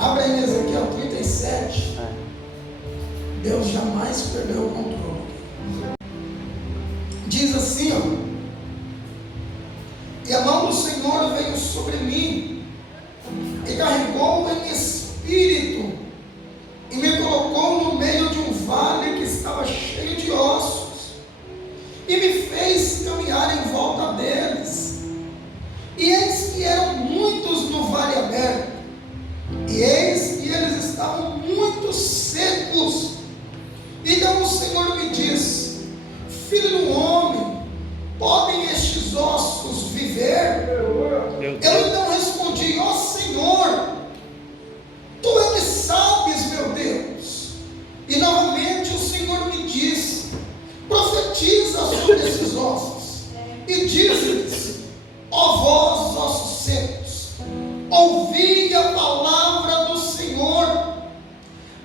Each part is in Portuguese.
Abra em Ezequiel 37. Deus jamais perdeu o controle. Diz assim, ó: e a mão do Senhor veio sobre mim, e carregou em espírito, e me colocou no meio de um vale que estava cheio de ossos, e me fez caminhar em volta deles. E eis que eram muitos no vale aberto, e eis que eles estavam muito secos. Então o Senhor me disse: filho do homem, podem estes ossos viver? Eu então respondi: ó Senhor, tu é que sabes, meu Deus. E novamente o Senhor me disse: profetiza sobre esses ossos, e diz-lhes: ó vós, ossos secos, ouvi a palavra do Senhor.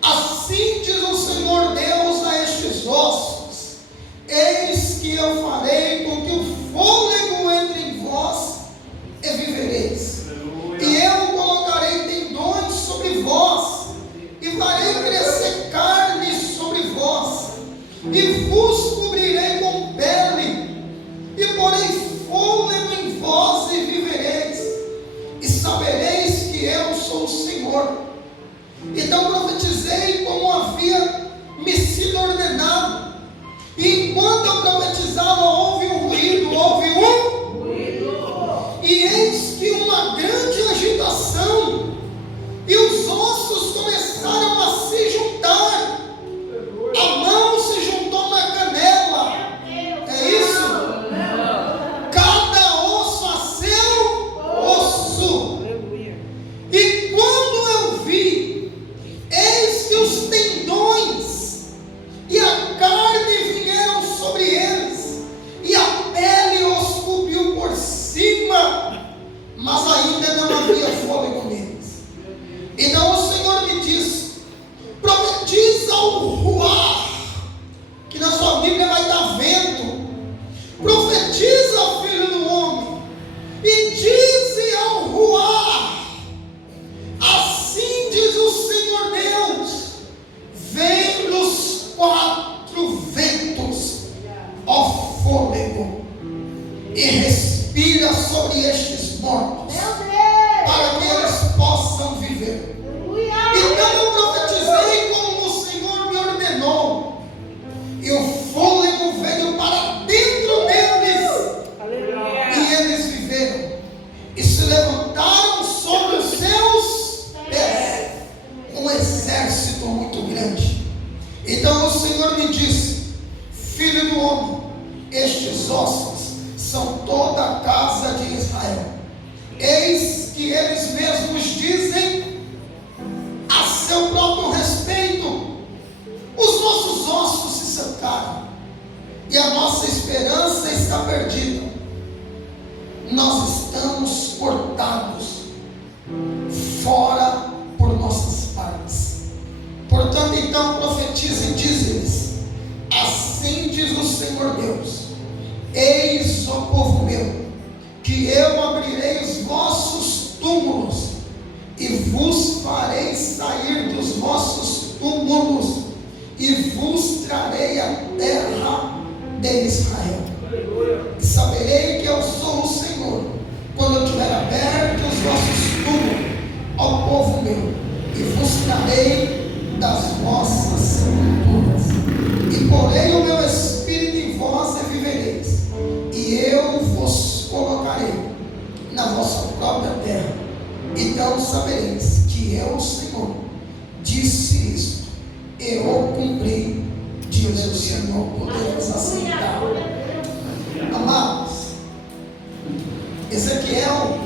Assim diz o Senhor Deus a estes ossos: eis que eu farei com que o fôlego entre em vós e vivereis. E eu colocarei tendões sobre vós, e farei crescer carne sobre vós, e vos cobrirei com pele, e porei fôlego em vós e vivereis, e sabereis que eu sou o Senhor. Então profetizei como havia me sido ordenado, e enquanto eu profetizava houve um ruído, e eis que uma grande agitação, e os ossos começaram a se juntar, a mão se juntou na canela, é isso? Cada osso a seu osso. E quando eu vi, eis que os tendões e a carne vieram sobre eles, e a pele os cobriu por cima, mas ainda não havia fôlego neles. Então o Senhor me disse: profetiza o ruar, que na sua Bíblia vai dar vento. Profetiza, filho do homem, e dize ao ruar: assim diz o Senhor Deus, vem dos quatro ventos, ó fôlego, e respira sobre estes mortos, para que eles possam viver. Então eu profetizei como o Senhor me ordenou, e o fôlego veio para dentro deles, e eles viveram, e se levantaram sobre os seus pés, um exército muito grande. Então o Senhor me disse: filho do homem, estes ossos são toda a casa de Israel. Eis que eles mesmos dizem a seu próprio respeito: os nossos ossos se secaram, e a nossa esperança está perdida. Nós estamos cortados fora por nossas partes. Portanto, então profetiza e diz-lhes: assim diz o Senhor Deus, eis, ó povo meu, que eu abrirei os vossos túmulos, e vos farei sair dos vossos túmulos, e vos trarei a terra de Israel. E saberei que eu sou o Senhor, quando eu tiver aberto os vossos túmulos ao povo meu, e vos trarei das vossas sepulturas, e porei o meu espírito em vós e vivereis, e eu vos colocarei na vossa própria terra. Então sabereis que eu, o Senhor, disse isto, e o cumpri, diz o Senhor. Podemos aceitar. Amados, Ezequiel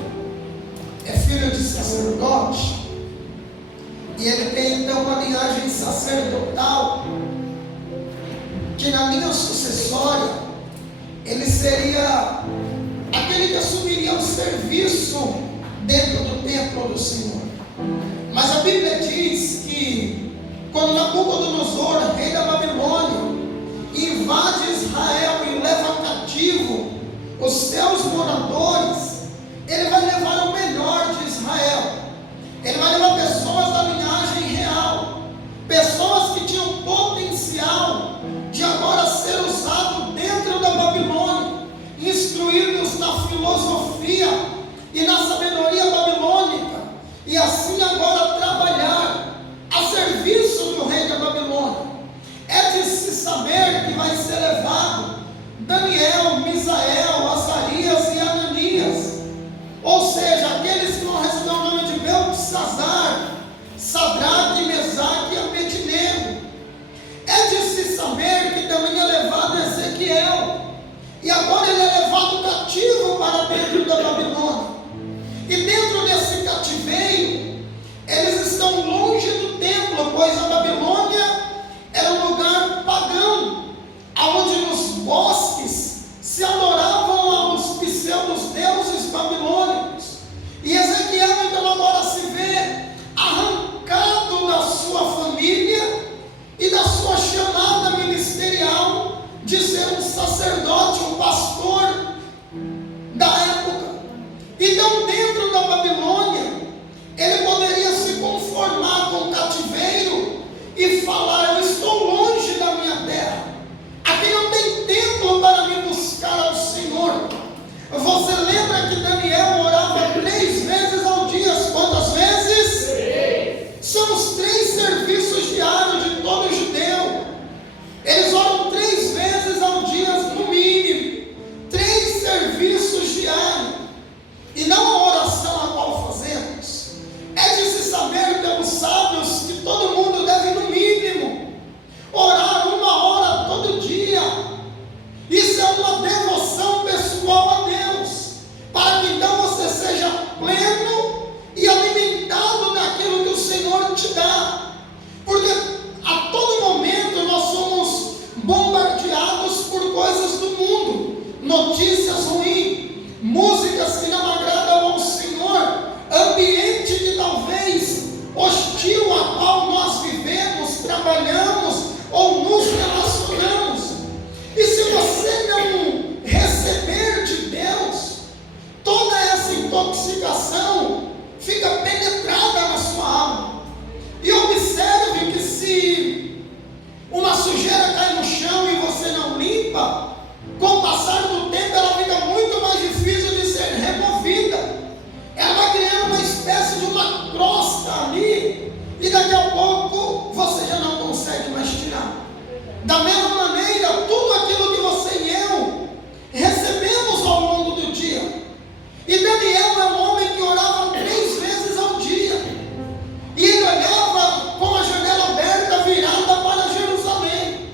é filho de sacerdote, e ele tem então uma linhagem sacerdotal, que na linha sucessória ele seria aquele que assumiria o serviço dentro do templo do Senhor. Mas a Bíblia diz que quando Nabucodonosor, rei da Babilônia, invade Israel e leva cativo os seus moradores, ele vai levar o melhor de Israel, ele vai levar pessoas da e assim agora trabalhar a serviço do rei da Babilônia. É de se saber que vai ser levado Daniel, Misael, Azarias e Ananias, ou seja, aqueles que vão receber o nome de Beltesazar, Sadraque, Mesaque e Abednego. É de se saber que também é levado Ezequiel, e agora ele é levado cativo para dentro da Babilônia. E dentro desse cativeiro, eles estão longe do templo, pois a Babilônia era um lugar pagão, onde nos bosques se adoravam aos pseudo-deuses babilônicos. E Ezequiel então agora se vê arrancado da sua família e da sua chamada ministerial de ser um sacerdote, um pastor da época. Então, dentro da Babilônia, ele poderia se conformar com o cativeiro e falar: eu estou longe da minha terra, aqui não tem templo para me buscar ao Senhor. Você lembra que Daniel orava 3 vezes ao dia? Quantas vezes? 3. São os 3 serviços diários de todo judeu. Eles oram 3 vezes ao dia, no mínimo. 3 serviços diários. E não a oração a qual fazemos. É de se saber pelos sábios que todo mundo deve, no mínimo, orar 1 hora todo dia. Isso é uma devoção pessoal a Deus, para que então você seja pleno e alimentado daquilo que o Senhor te dá. Porque a todo momento nós somos bombardeados por coisas do mundo, notícias ruins, músicas que não agradam ao Senhor, ambiente que talvez hostil a qual nós vivemos, trabalhamos ou nos relacionamos. E se você não receber de Deus, toda essa intoxicação fica penetrada na sua alma. E observe que se uma sujeira cai no chão e você não limpa, com o passar do tempo ela fica muito mais difícil de ser removida. Ela vai criando uma espécie de uma crosta ali, e daqui a pouco você já não consegue mais tirar. Da mesma maneira, tudo aquilo que você e eu recebemos ao longo do dia. E Daniel é um homem que orava 3 vezes ao dia, e ele olhava com a janela aberta, virada para Jerusalém.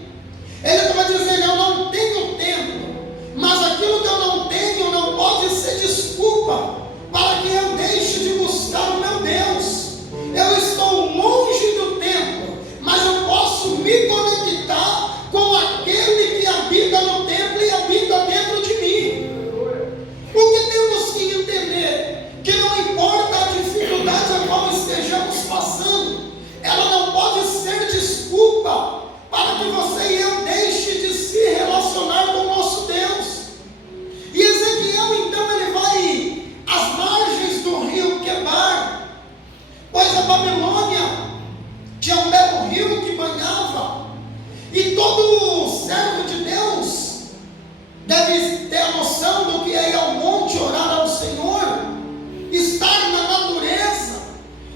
Ele estava dizendo: eu não tenho tempo, mas aquilo que eu não tenho não pode ser desculpa para que eu deixe de buscar o meu Deus. Eu estou longe do templo, mas eu posso me conectar com aquele que habita no templo e habita dentro de mim. O que temos que entender? Que não importa a dificuldade a qual estejamos passando, ela não pode ser desculpa para que você e eu deixe de se relacionar com o nosso Deus. E Ezequiel então ele vai às margens do rio Quebar, pois a Babilônia tinha um belo rio que banhava, e todo servo de Deus deve ter a noção do que é ir ao monte orar ao Senhor, estar na natureza.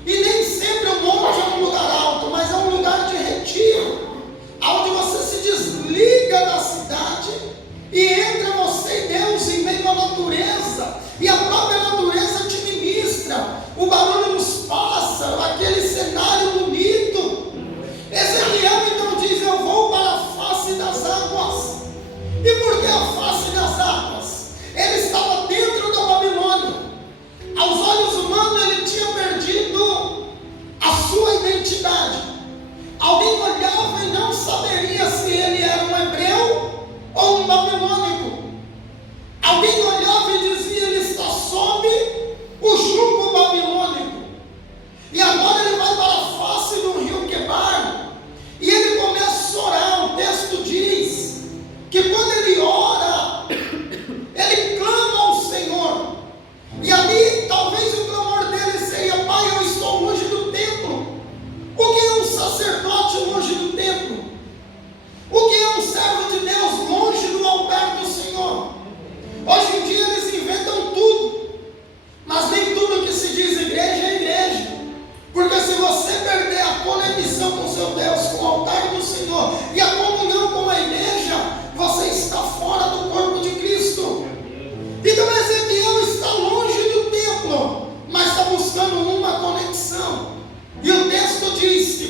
E nem sempre o monte é um lugar alto, mas é um lugar de retiro, onde você se desliga da cidade e entra você e Deus em meio à natureza, e a própria natureza te ministra, o barulho dos pássaros, aquele cenário bonito. Ezequiel então diz: eu vou para a face das águas. E por que a face das águas?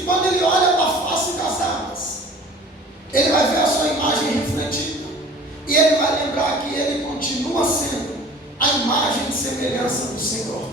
quando ele olha para a face das águas, ele vai ver a sua imagem refletida, e ele vai lembrar que ele continua sendo a imagem e semelhança do Senhor.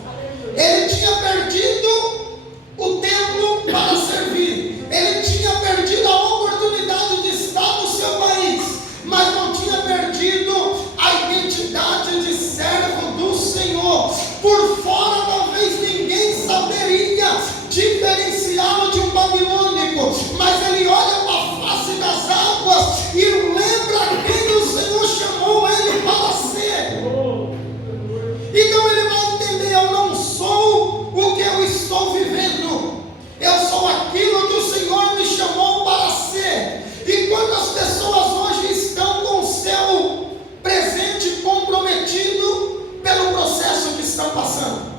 Ele tinha perdido o templo para servir, ele tinha perdido a oportunidade de estar no seu país, mas não tinha perdido a identidade de servo do Senhor. Por fora talvez ninguém saberia diferenciá-lo de um babilônico, mas ele olha para a face das águas e lembra quem o Senhor chamou ele para ser. Então ele vai entender: eu não sou o que eu estou vivendo, eu sou aquilo que o Senhor me chamou para ser. E quantas pessoas hoje estão com o seu presente comprometido pelo processo que estão passando?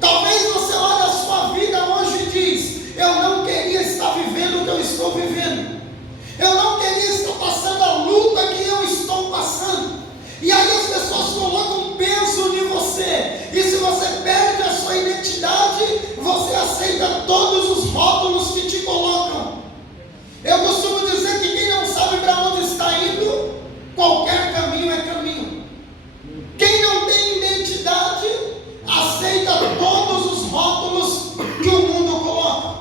Talvez você olhe a sua vida hoje e diz: eu não queria estar vivendo o que eu estou vivendo, eu não queria estar passando a luta que eu estou passando. E aí as pessoas colocam um peso em você, e se você perde a sua identidade, você aceita todos os rótulos que te colocam. Eu costumo dizer que quem não sabe para onde está indo, qualquer caminho é caminho. Quem não tem identidade, aceita todos os rótulos que o mundo coloca.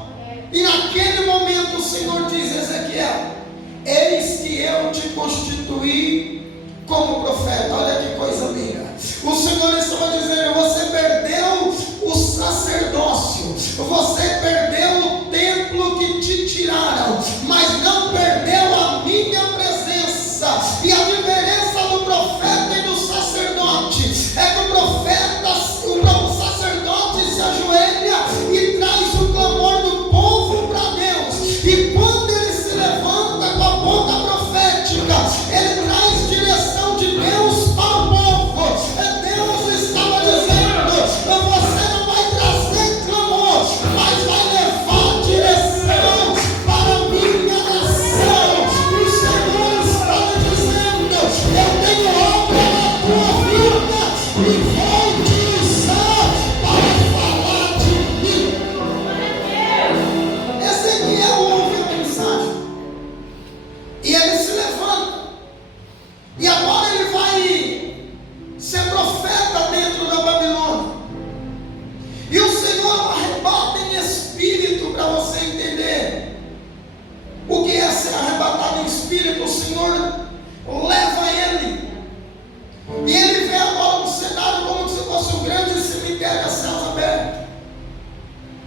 E naquele momento o Senhor diz: Ezequiel, eis que eu te constituí como profeta. Olha que coisa linda. O Senhor estava dizendo: você perdeu o sacerdócio, você perdeu o templo que te tiraram, mas não perdeu a minha presença. E a diferença do profeta e do sacerdote é que o sacerdote se ajoelha e traz o clamor do povo para Deus, e quando ele se levanta com a boca profética, ele traz direção de Deus para o povo. Deus estava dizendo: você não vai trazer clamor, mas vai levar direção para a minha nação. O Senhor estava dizendo: eu tenho obra na tua vida e vou te usar para falar de mim. Ezequiel ouve a mensagem e ele se levanta, e agora ele vai ser profeta dentro da Babilônia. E o Senhor arrebata em espírito, para você entender o que é ser arrebatado em espírito. O Senhor leva ele, e ele vê agora um cenário como se fosse um grande cemitério a céus abertos,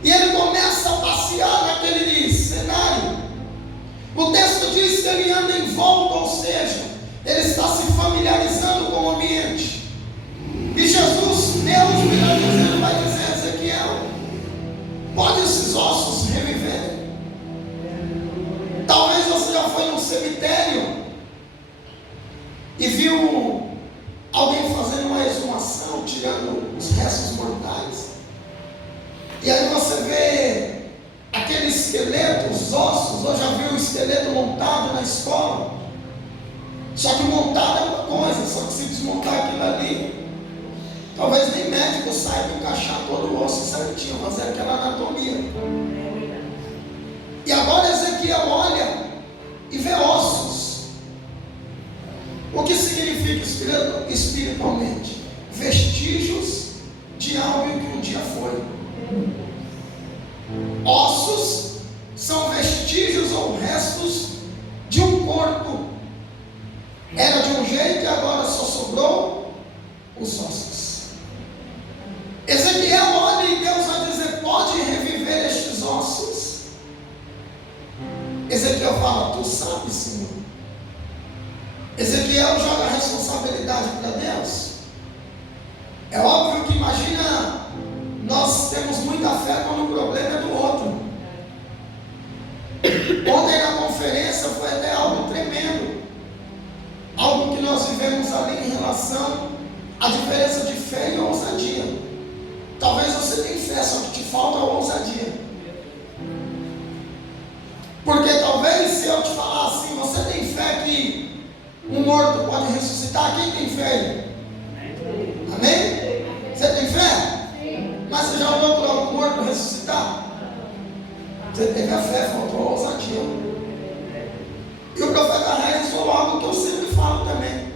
e ele começa a passear naquele cenário. O texto diz que ele anda em volta, ou seja, ele está se familiarizando com o ambiente. E Jesus, Deus, melhor dizendo, vai dizer a Ezequiel: pode esses ossos reviver? Talvez você já foi num cemitério e viu alguém fazendo uma exumação, tirando os restos mortais, e aí você vê aquele esqueleto, os ossos. Ou já viu o esqueleto montado na escola? Só que montado é uma coisa, só que se desmontar aquilo ali, talvez nem médico saiba encaixar todo o osso certinho, fazer aquela anatomia. E agora Ezequiel olha e vê ossos. O que significa espiritualmente? Vestígios de algo que um dia foi. Ossos são vestígios ou restos de um corpo. Era de um jeito e agora só sobrou os ossos. Ezequiel olha e Deus vai dizer: pode reviver estes ossos? Ezequiel fala: tu sabes, Senhor. Ezequiel joga a responsabilidade para Deus. É óbvio que, imagina, nós temos muita fé quando o problema é do outro. Ontem na conferência foi até algo tremendo, algo que nós vivemos ali em relação à diferença de fé e ousadia. Talvez você tenha fé, só que te falta a ousadia. Porque talvez, se eu te falar assim: você tem fé que um morto pode ressuscitar? Quem tem fé aí? Amém? Você tem fé? Sim. Mas você já olhou para um morto ressuscitar? Você teve a fé, faltou a ousadia. E o profeta Reis falou algo que eu sempre falo também.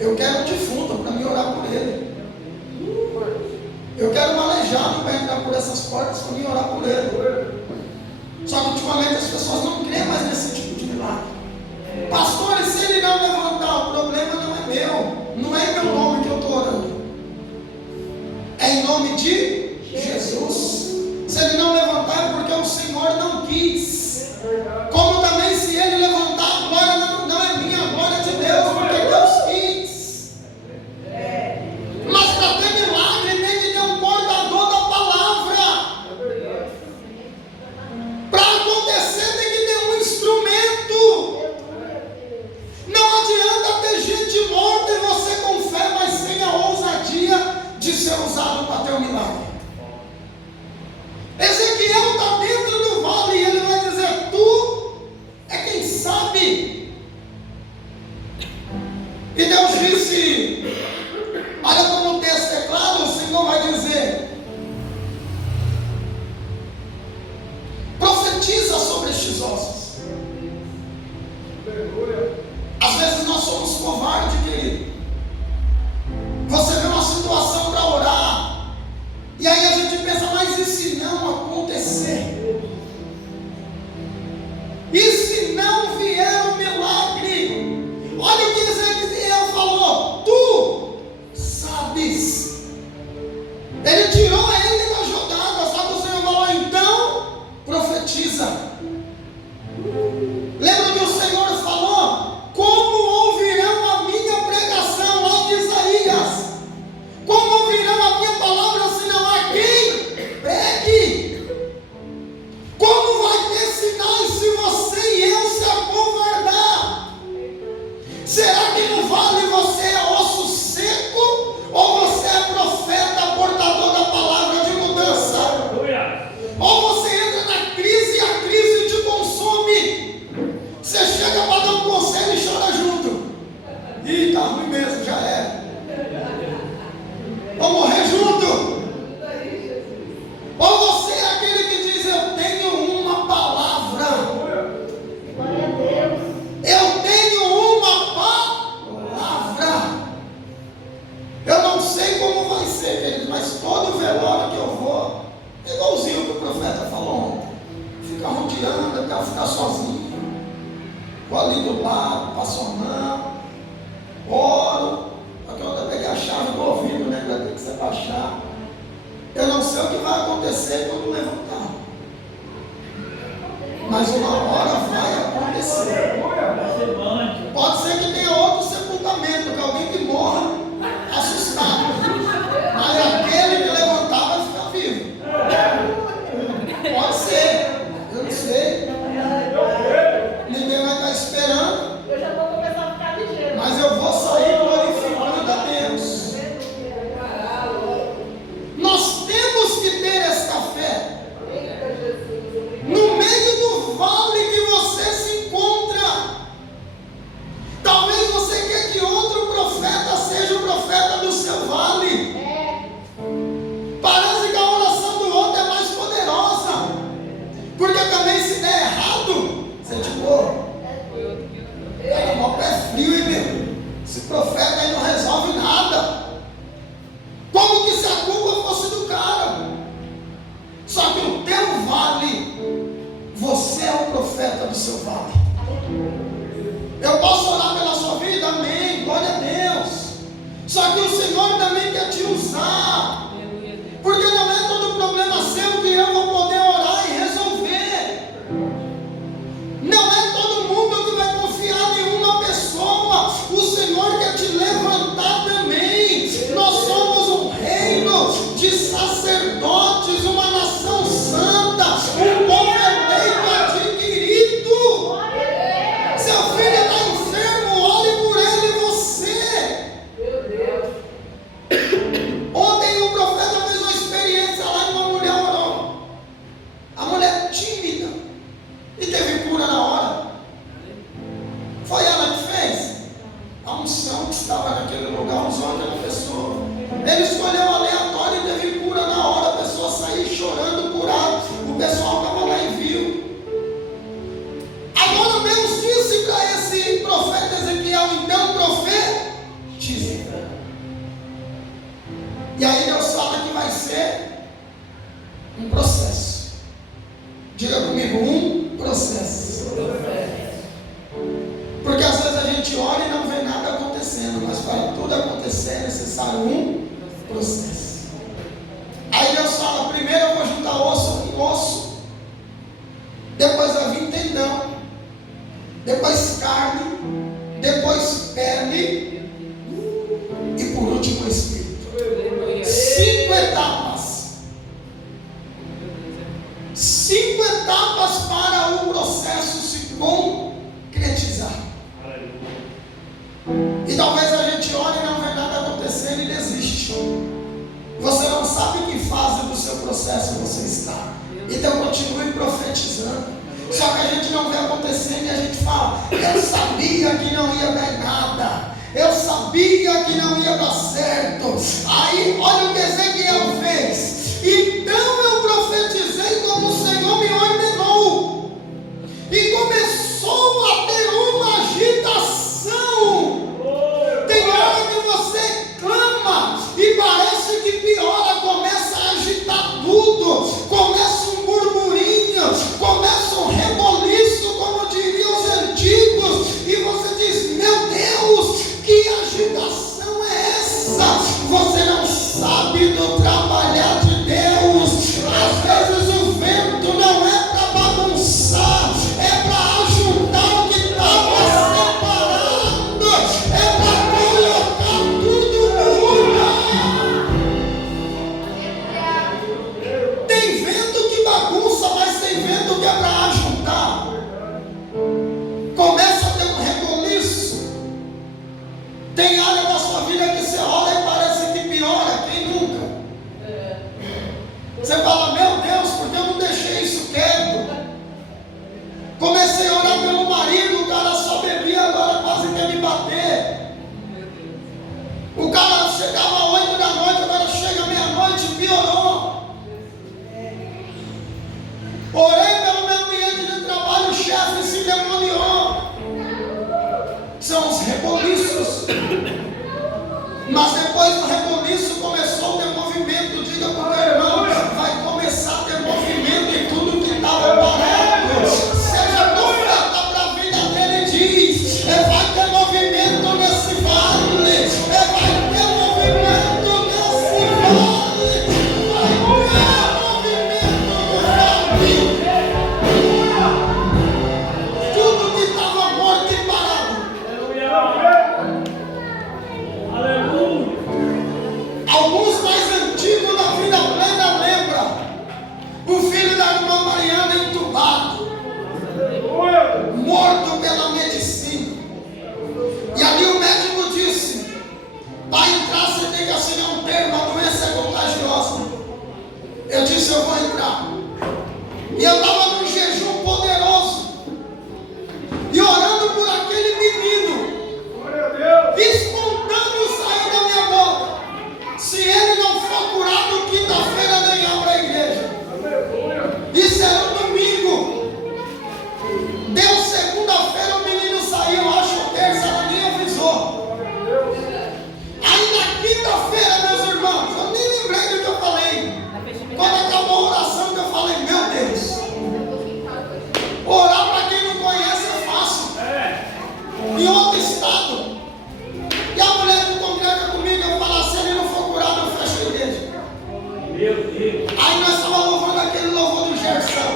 Eu quero um defunto para me orar por ele. Eu quero um aleijado para entrar por essas portas para me orar por ele. Só que ultimamente as pessoas não creem mais nesse tipo de milagre. Pastor, e se ele não levantar, o problema não é meu. Não é em meu nome que eu estou orando. É em nome de Jesus. Se ele não levantar é porque o Senhor não quis. Como também se ele levantar, a glória não é minha, a glória é de Deus, porque Deus quis. Mas para ter milagre tem que ter um portador da palavra. Para acontecer tem que ter um instrumento. Não adianta ter gente morta e você com fé, mas sem a ousadia de ser usado para ter um milagre. Ezequiel está dentro do vale e ele vai dizer: tu é quem sabe. E Deus disse, olha como o texto é claro, o Senhor vai dizer: profetiza sobre estes ossos. Às vezes nós somos covardes, querido. Você vê uma situação para orar, e aí a gente pensa, mas e se não acontecer? E se não vier o milagre? Olha o que Ezequiel falou: tu sabes. Ele tirou ele da jogada, só que o Senhor falou: então profetiza. Lembra que o Senhor falou: como ouvirão a minha pregação, lá de Isaías? Como ouvirão a minha palavra se não há quem pregue? Como vai ter sinais se você e eu se acovardar? Será que no vale você é osso seco ou você é profeta, portador da palavra de mudança? Ou você entra na crise e a crise te consome? Você chega para dar um conselho e chora junto. Ih, tá ruim mesmo, já é. Vamos morrer junto. Ou você é aquele que diz: eu tenho uma palavra. Glória a Deus. Eu tenho uma palavra. Eu não sei como vai ser, querido, mas todo velório que eu vou, é igualzinho o que o profeta falou ontem. Fica rodeando até ficar sozinho. Vou ali do lado, passo a mão, oro. Porque eu peguei a chave do ouvido, né? Vai ter que se abaixar. Eu não sei o que vai acontecer quando levantar. Mas uma hora vai acontecer. Pode ser que tenha outro sepultamento, que alguém que morra assustado. Mas aquele que levantar vai ficar vivo. Pode ser. Eu não sei. Ninguém vai estar esperando. Eu já vou começar a ficar ligeiro. Mas eu vou sair glorificando a Deus. Nós temos que ter esta fé. No meio do vale que você se encontra, talvez você quer que outro profeta seja o profeta do seu vale. Parece que a oração do outro é mais poderosa, porque também se der errado, você tipo, cara, mó pé frio, hein, meu? Esse profeta aí não resolve nada. Como que se a culpa fosse do cara? Só que o teu vale, você é o profeta do seu vale. Eu posso orar pela sua vida, amém, glória a Deus. Só que o Senhor também quer te usar, porque não é todo problema seu que eu vou poder orar e resolver. Não é todo mundo que vai confiar em uma pessoa. O Senhor quer te levantar também. Nós somos um reino de sacerdotes, uma nação santa, um povo eleito, adquirido. Seu filho está enfermo, olhe por ele e você. Ontem o Um processo. Diga comigo, um processo. Porque às vezes a gente olha e não vê nada acontecendo, mas para tudo acontecer é necessário um processo. Aí Deus fala, primeiro eu vou juntar osso com osso, depois vai vir tendão, depois carne, depois pele e por último espírito. 5 etapas. 5 etapas para o processo se concretizar. E talvez a gente olhe e não vê nada acontecendo e desiste. Você não sabe em que fase do seu processo você está. Então continue profetizando. Só que a gente não vê acontecendo e a gente fala, eu sabia que não ia dar nada. Eu sabia que não ia dar certo. Aí olha o que Ezequiel fez. Então eu profetizei como o Senhor me ordenou. E começou a ter uma agitação. Tem hora que você clama e parece que piora, começa a agitar tudo, começa um burburinho, começa um reboliço, como diriam os antigos, e você diz, meu Deus, que agitação é essa? Você não sabe do trabalhar de Deus. Às vezes o vento não é para bagunçar, é para ajuntar o que estava separado, é para colocar tudo no lugar. Tem vento que bagunça, mas tem vento que é para ajuntar. Começa a ter um reboliço. Tem área da sua vida que você olha e parece que piora. Quem nunca? Você fala, meu Deus, porque eu não deixei isso quieto? Comecei a orar pelo marido, o cara só bebia, agora quase quer me bater. O cara chegava às 8 da noite, agora chega meia-noite, piorou. Orei pelo meu ambiente de trabalho, o chefe se demoniou. São os reboliços. Mas depois do reboliço começou a ter movimento. Diga para o teu irmão, vai começar a ter movimento em tudo que estava parado. Seja profeta para a vida dele, diz, vai ter movimento nesse vale, vai ter movimento nesse vale, vai ter movimento no vale. Tudo que estava morto e parado. Alguns mais antigos da vida plena lembram o filho da irmã Mariana entubado, morto pela medicina. E ali o médico disse, para entrar você tem que assinar um termo, a doença é contagiosa. Eu disse, eu vou entrar. E eu estava num jejum poderoso e orando por aquele menino. Espontâneo saiu da minha boca, se ele não for curado quinta-feira, nem abra a igreja. Isso era um domingo. Deu segunda-feira, o menino saiu, acho terça, ela nem avisou. Aí na quinta-feira, meus irmãos, eu nem lembrei do que eu falei. Quando acabou a oração, que eu falei, meu Deus, orar para quem não conhece é fácil. Em outro estado. E a mulher que congrega comigo, eu falo, se ele não for curado, eu fecho a igreja. Aí nós estávamos louvando aquele louvor do Gerson.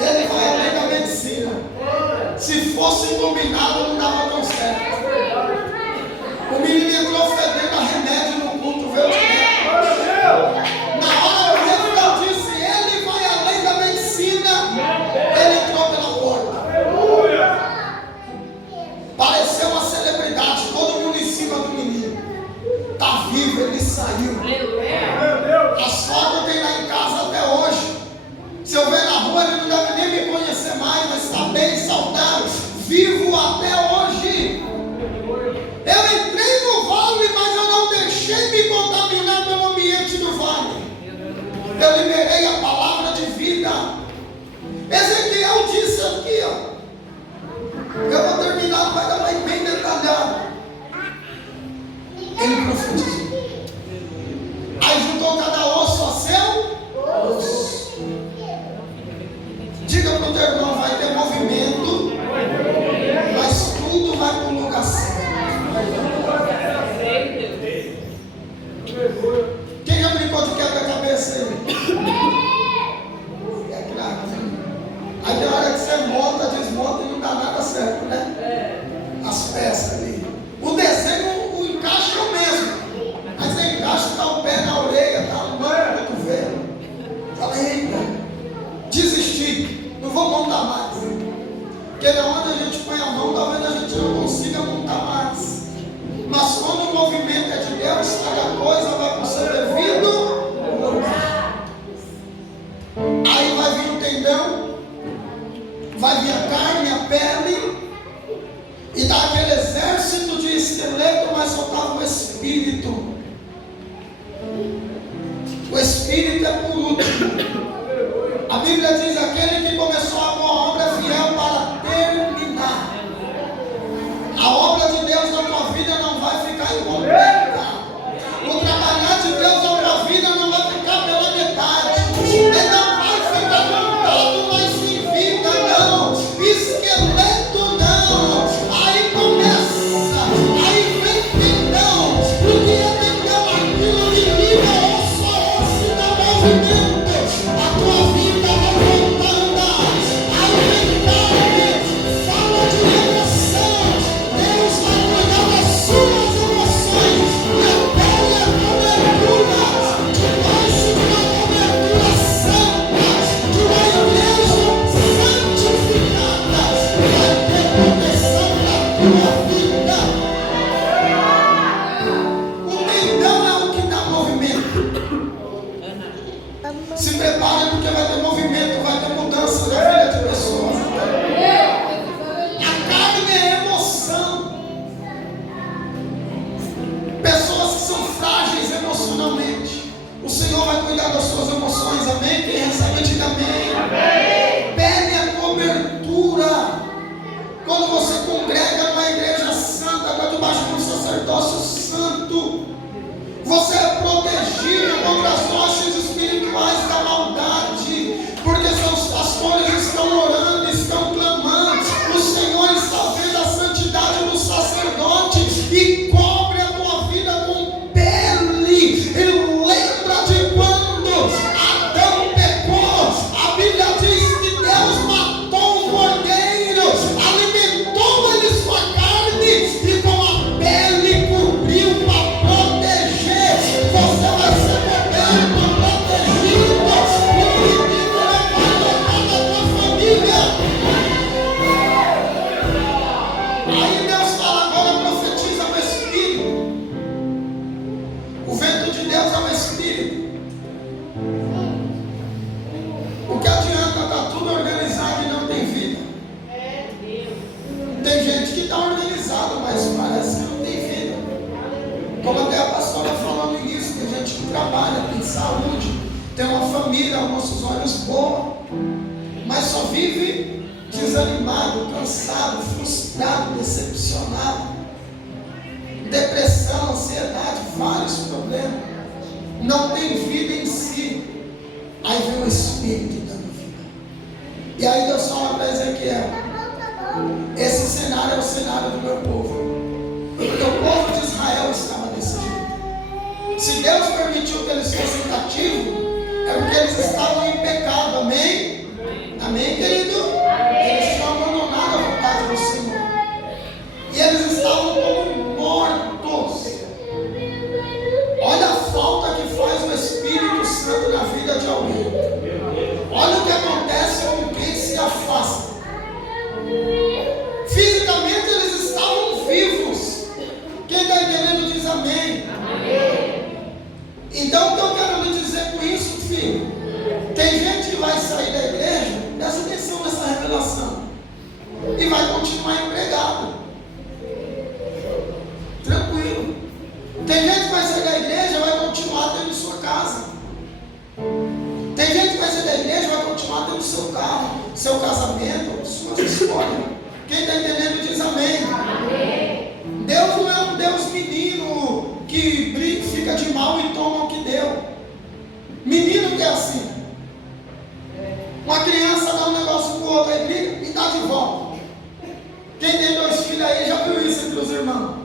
Ele vai além da medicina. Se fosse combinado, não dava tão certo. O menino entrou fedendo a remédio no culto, veio direto. Na hora que o refrão disse, ele vai além da medicina, ele entrou pela porta. Pareceu uma celebridade, todo mundo em cima do menino. Está vivo, ele saiu. As fotos tem lá em casa até hoje. Se eu ver na rua, ele não deve nem me conhecer mais, mas está bem, saudável, vivo até hoje. Eu entrei no vale, mas eu não deixei me contaminar pelo ambiente do vale. Eu liberei a palavra de vida. Ezequiel disse aqui, ó. Eu vou terminar, vai dar mais bem detalhado. Ele profetizou. Aí juntou cada osso a seu osso. Porque onde a gente põe a mão, talvez a gente não consiga montar mais. Mas quando o movimento é de Deus, cada coisa vai para o seu devido lugar. Aí vai vir o tendão, vai vir a carne, a pele, e dá aquele exército de esqueleto, mas faltava o espírito. O espírito é por último. A Bíblia diz: aquele que começou a boa obra é fiel para terminar. A obra de Deus na tua vida não vai ficar incompleta. O trabalhar de Deus na tua vida não vai ficar pela metade. Ele não vai ficar montado, mas sem vida, não. Esqueleto, não. Aí começa. Aí vem tendão. O que é tendão? Aquilo que liga osso a osso e dá movimento. A tua vida vai voltando. Aí vem carne. Fala de emoção. Deus vai cuidar das suas emoções. E a pele é cobertura. Debaixo de uma cobertura santa, de uma igreja santificada, vai ter proteção da tua vida. O tendão é o que dá movimento. Se prepare, porque vai ter movimento, vai ter mudança na vida de pessoas. A carne é emoção. Pessoas que são frágeis emocionalmente, o Senhor vai cuidar das suas emoções. Amém? Quem recebe, diga amém. Pele é cobertura. Quando você congrega numa igreja santa, está debaixo de um sacerdócio santo, você é protegido contra as hostes espirituais da maldade, porque seus pastores estão orando, estão clamando. O Senhor está vendo a santidade do sacerdote e cobre a tua vida com pele. E lembra de quando Adão pecou? A Bíblia diz que Deus matou um cordeiro, alimentou ele sua carne e com a pele cobriu para proteger. Você vai ser coberto, protegido. O inimigo não vai tocar na tua família. Aí Deus fala: agora profetiza o Espírito. O vento de Deus é o Espírito. O que adianta estar tudo organizado e não tem vida? Tem gente que está organizada, mas parece que não tem vida. Como até a pastora falou no início, tem gente que trabalha, tem saúde, tem uma família aos nossos olhos boa, mas só vive desanimado, cansado, frustrado, decepcionado. Depressão, ansiedade, vários problemas. Não tem vida em si. Aí vem o Espírito dando vida. E aí Deus fala para Ezequiel: esse cenário é o cenário do meu povo. Porque o povo de Israel estava desse jeito. Se Deus permitiu que eles fossem cativos, é porque eles estavam em pecado. Amém? Amém, querido? Eles tinham abandonado a vontade do Senhor. E eles estavam como mortos. Olha a falta que faz o Espírito Santo na vida de alguém. Olha o que acontece com quem se afasta. Fisicamente eles estavam vivos. Quem está entendendo diz amém. Então o que eu quero lhe dizer com isso, filho? Tem gente que vai sair da igreja, presta atenção nessa revelação, e vai continuar empregado. Tranquilo. Tem gente que vai sair da igreja e vai continuar tendo sua casa. Tem gente que vai sair da igreja e vai continuar tendo seu carro, seu casamento, suas escolhas. Quem está entendendo diz amém. Deus não é um Deus menino que fica de mal e toma o que deu. Menino que é assim. Uma criança dá um negócio pro outro, aí briga e dá de volta. Quem tem 2 filhos aí já viu isso entre os irmãos.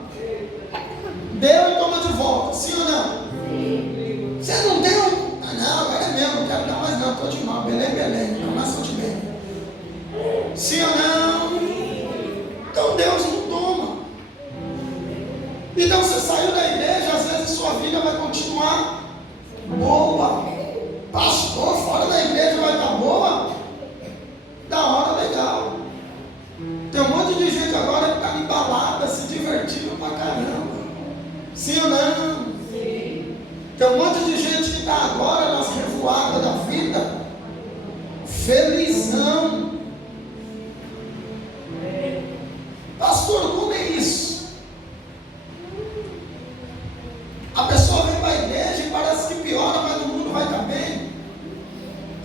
Deu e toma de volta, sim ou não? Sim. Você não deu? Ah, não, agora é meu, não quero dar mais não, estou de mal, belém, não nasceu de bem. Sim ou não? Então Deus não toma. Então você saiu da igreja, às vezes sua vida vai continuar boa. Pastor, fora da igreja vai estar boa? Da hora, legal.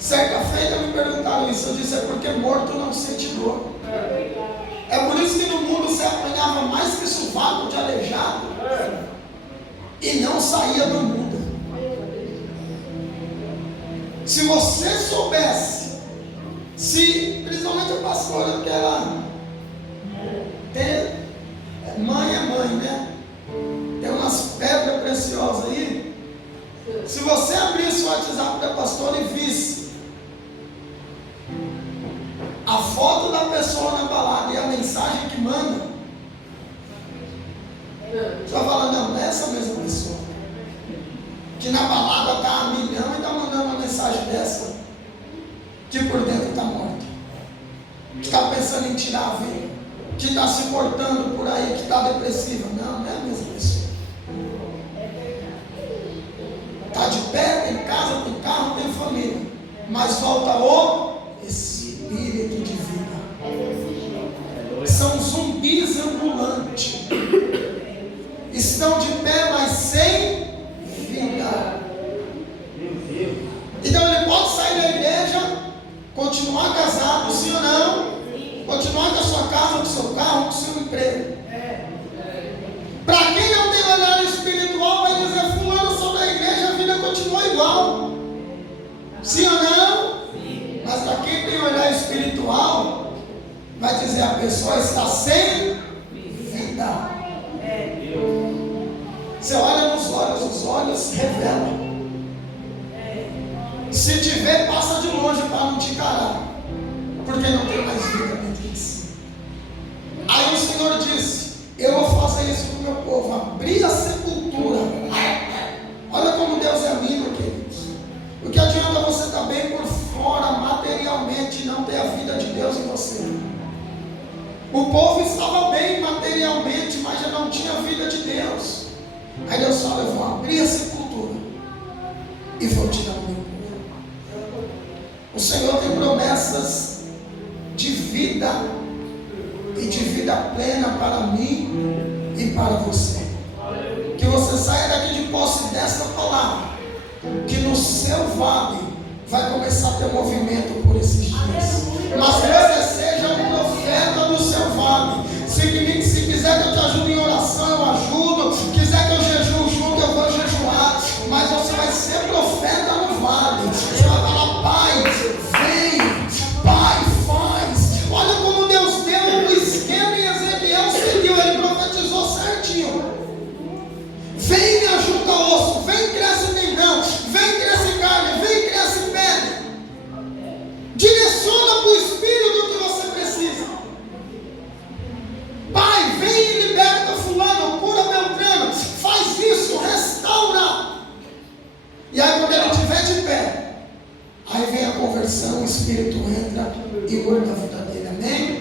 Certa feita me perguntaram isso, eu disse, é porque morto não sente dor. É por isso que no mundo você apanhava mais que sovaco de aleijado e não saía do mundo. Se você soubesse, principalmente a pastora, que ela mãe é mãe, né? Tem umas pedras preciosas aí. Se você abrisse o WhatsApp da pastora e visse a foto da pessoa na balada e a mensagem que manda, você vai falar, não é essa mesma pessoa que na balada está a milhão e está mandando uma mensagem dessa, que por dentro está morta, que está pensando em tirar a vida, que está se portando por aí, que está depressiva. Não é a mesma pessoa. Está de pé, tem casa, tem carro, tem família, mas falta o espírito de vida. São zumbis ambulantes, estão de pé, mas sem vida. Então ele pode sair da igreja, continuar casado, sim ou não, continuar com a sua casa, com o seu carro, com o seu emprego. Para quem não tem olhar espiritual, vai dizer, fulano só da igreja, a vida continua igual. Sim ou não? Mas para quem tem olhar espiritual, vai dizer, a pessoa está sem vida. Você olha nos olhos, os olhos revelam. Se te vê, passa de longe para não te encarar, porque não tem mais vida dentro de si. Aí o Senhor disse, eu vou fazer isso com o meu povo, abrir a sepultura. Olha como Deus é lindo, queridos. O que adianta você estar bem por fora, materialmente, e não ter a vida de Deus em você? O povo estava bem materialmente, mas já não tinha a vida de Deus. Aí Deus fala, eu vou abrir a sepultura e vou tirar o meu povo. O Senhor tem promessas de vida e de vida plena para mim e para você. Que você saia daqui de posse desta palavra, que no seu vale vai começar a ter movimento por esses dias. Mas que você seja um profeta no seu vale. Se quiser que eu te ajude em oração, eu ajudo. Se quiser que eu jejue junto, eu vou jejuar. Mas você vai ser profeta no vale. Você vai falar, Pai, vem, Pai, faz. Olha como Deus deu um esquema e Ezequiel seguiu. Ele profetizou certinho. Vem, me ajuda osso, vem, cresce tendão, vem, cresce carne, vem, cresce pele. Direciona para o Espírito o que você precisa. Pai, vem e liberta fulano, cura Beltrano, faz isso, restaura. E aí quando ele estiver de pé, aí vem a conversão, o Espírito entra e muda a vida dele, amém?